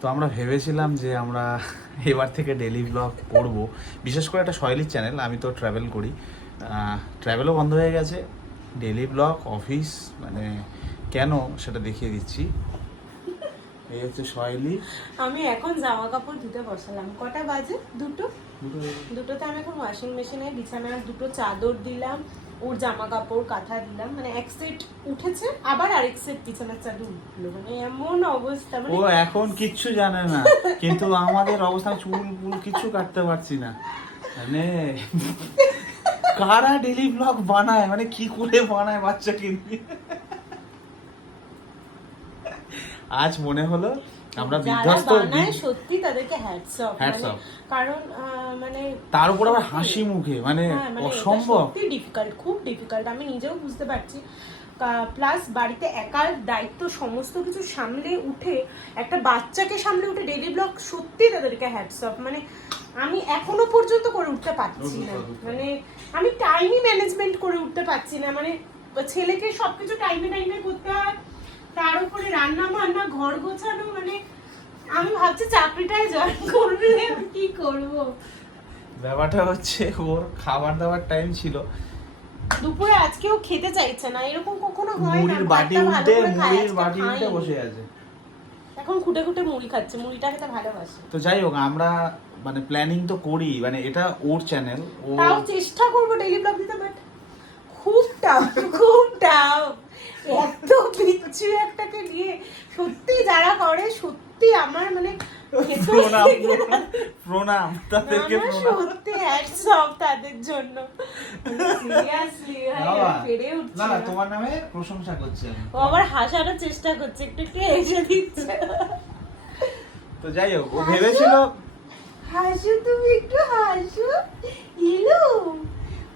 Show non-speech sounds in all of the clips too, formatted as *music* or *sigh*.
তো আমরা ভেবেছিলাম যে আমরা এবার থেকে ডেলি ব্লগ করব। বিশেষ করে একটা শৈলীর চ্যানেল আমি তো ট্রাভেল করি। ট্রাভেলও বন্ধ হয়ে গেছে। ডেলি ব্লগ অফিস মানে কেন সেটা দেখিয়ে দিচ্ছি। এই হচ্ছে শৈলী। আমি এখন জামা কাপড় ধুতে বসালাম। কটা বাজে? দুটো? দুটো দুটোতে আমি এখন ওয়াশিং মেশিনে বিছানার দুটো চাদর দিলাম। ওর জামা কাপড় কাঁথা দিলাম মানে এক সেট উঠেছে, আবার আরেক সেট বিছানার চাদর উঠল মানে এমন অবস্থা ও মানে এখন কিচ্ছু জানে না, কিন্তু আমাদের অবস্থা চুল ফুল কিচ্ছু কাটতে পারছি না। মানে কারা ডেলি ব্লগ বানায়? মানে কি করে বানায় বাচ্চাকে নিয়ে? আজ মনে হলো আমরা বিধ্বস্ত সত্যি তাদেরকে হ্যাটস অফ মানে কারণ মানে তার উপর আবার হাসি মুখে মানে হ্যাঁ, মানে অসম্ভব। সত্যি ডিফিকাল্ট খুব ডিফিকাল্ট আমি নিজেও বুঝতে পারছি। প্লাস বাড়িতে একার দায়িত্ব সমস্ত কিছু সামলে উঠে একটা বাচ্চাকে সামলে উঠে ডেলি ব্লগ সত্যি তাদেরকে হ্যাটস অফ মানে আমি এখনও পর্যন্ত করে উঠতে পারছি না। মানে আমি টাইমই ম্যানেজমেন্ট করে উঠতে পারছি না মানে ছেলেকে সবকিছু টাইমে টাইমে করতে হয় তার উপরে রান্না বান্না ঘর গোছানো মানে আমি ভাবছি চাকরিটাই জয়েন আমি কি করব? ব্যাপারটা হচ্ছে ওর খাবার দাবার টাইম ছিল। দুপুরে আজকেও খেতে চাইছে না এরকম কখনো হয় না। মুড়ির বাটি খায়, মুড়ির বাটি খায়নি। বসে আছে। এখন খুঁটে খুঁটে মুড়ি খাচ্ছে মুড়িটা খেতে ভালোবাসে। তো যাই হোক আমরা মানে প্ল্যানিং তো করি মানে এটা ওর চ্যানেল ও তাও চেষ্টা করব ডেইলি ব্লগ দিতে বাট খুব টাফ খুব টাফ। এত বিচ্ছু একটাকে নিয়ে সত্যি যারা করে সত্যি আমার মানে প্রণাম *laughs* প্রণাম, তাদেরকে প্রণাম। সত্যি হ্যাটস অফ তাদের জন্য। সিরিয়াসলি না। তোমার নামে প্রশংসা করছি আমি। ও আবার হাসানোর চেষ্টা করছে একটু একটু এসে দিচ্ছে? তো যাই হোক ও ভেবেছিল হাসো তুমি একটু হাসো। ইলু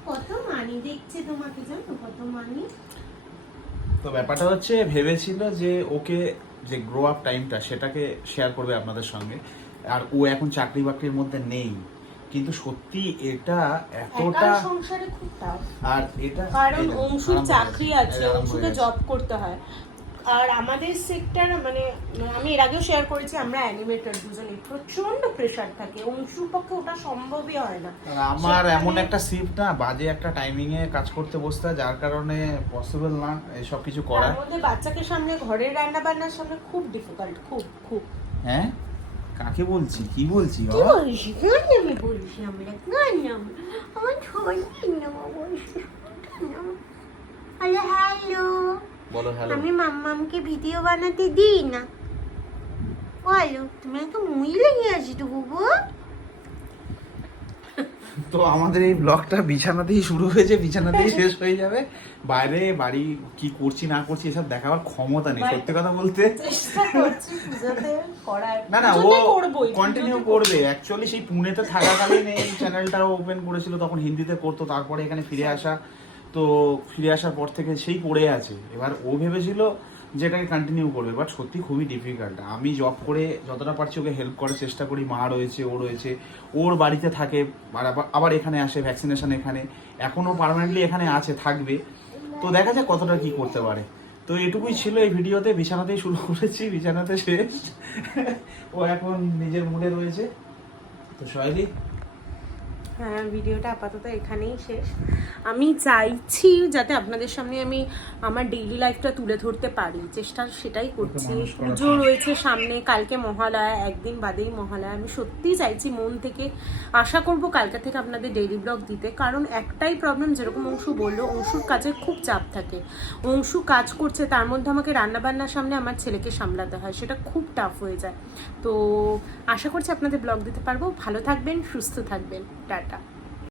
কত মানি দেখছে তোমাকে জানো? কত মানি? তো ব্যাপারটা হচ্ছে ভেবেছিল যে ওকে যে গ্রো আপ টাইমটা সেটাকে শেয়ার করবে আপনাদের সঙ্গে। আর ও এখন চাকরি বাকরির মধ্যে নেই। কিন্তু সত্যি এটা এতটা সংসারে খুব টাফ আর এটা কারণ অংশুর চাকরি আছে অংশুকে জব করতে হয়। আর আমাদের সেক্টর মানে আমি এর আগেও শেয়ার করেছি আমরা অ্যানিমেটর দুজনে প্রচণ্ড প্রেশার থাকে অংশুর পক্ষে ওটা সম্ভবই হয় না। আমার এমন একটা শিফট না বাজে একটা টাইমিং এ কাজ করতে বসতে হয়, যার কারণে পসিবল না এসব কিছু করা। মধ্যে বাচ্চাকে সামনে ঘরের রান্না বান্নার সামনে খুব ডিফিকাল্ট খুব খুব। হ্যাঁ? কাকে বলছি? কি বলছি কি বলছি গান আমি বলছি আমরা আমি আমার সবাই নাম। বলছি হ্যালো বলো হ্যালো আমি মাম্মামকে ভিডিও বানাতে দিই না। বলো তুমি একটা মুই লেগে আছি তো বুবু। তো আমাদের এই ব্লগটা বিছানাতেই শুরু হয়েছে বিছানাতেই *laughs* শেষ হয়ে যাবে। বাইরে বাড়ি কি করছি না করছি এসব দেখাবার ক্ষমতা নেই সত্যি কথা বলতে। চেষ্টা করছি পুজোতে না না ও কন্টিনিউ করবে। অ্যাকচুয়ালি সেই পুনেতে থাকাকালীন এই চ্যানেলটাও ওপেন করেছিল তখন হিন্দিতে করতো তারপরে এখানে ফিরে আসা। তো ফিরে আসার পর থেকে সেই পড়ে আছে। এবার ও ভেবেছিল যে এটাকে কন্টিনিউ করবে বাট সত্যি খুবই ডিফিকাল্ট আমি জব করে যতটা পারছি ওকে হেল্প করার চেষ্টা করি, মা রয়েছে, ও রয়েছে, ওর বাড়িতে থাকে আবার- এখানে আসে ভ্যাকসিনেশন এখানে এখনও পার্মানেন্টলি এখানে আছে, থাকবে। তো দেখা যাক কতটা কি করতে পারে। তো এটুকুই ছিল এই ভিডিওতে, বিছানাতেই শুরু করেছি, বিছানাতে শেষ। ও এখন নিজের মুডে রয়েছে। তো সবাই ভিডিওটা আপাতত এখানেই শেষ। আমি চাইছি যাতে আপনাদের সামনে আমি আমার ডেইলি লাইফটা তুলে ধরতে পারি। চেষ্টা সেটাই করছি। পুজো রয়েছে সামনে কালকে মহালয়া একদিন বাদেই মহালয়া। আমি সত্যিই চাইছি মন থেকে আশা করব কালকে থেকে আপনাদের ডেইলি ব্লগ দিতে। কারণ একটাই প্রবলেম যেরকম অংশু বলল অংশুর কাজের খুব চাপ থাকে। অংশু কাজ করছে তার মধ্যে আমাকে রান্নাবান্নার সামনে আমার ছেলেকে সামলাতে হয়। সেটা খুব টাফ হয়ে যায়। তো আশা করছি আপনাদের ব্লগ দিতে পারব। ভালো থাকবেন সুস্থ থাকবেন। টাটা। 감사합니다.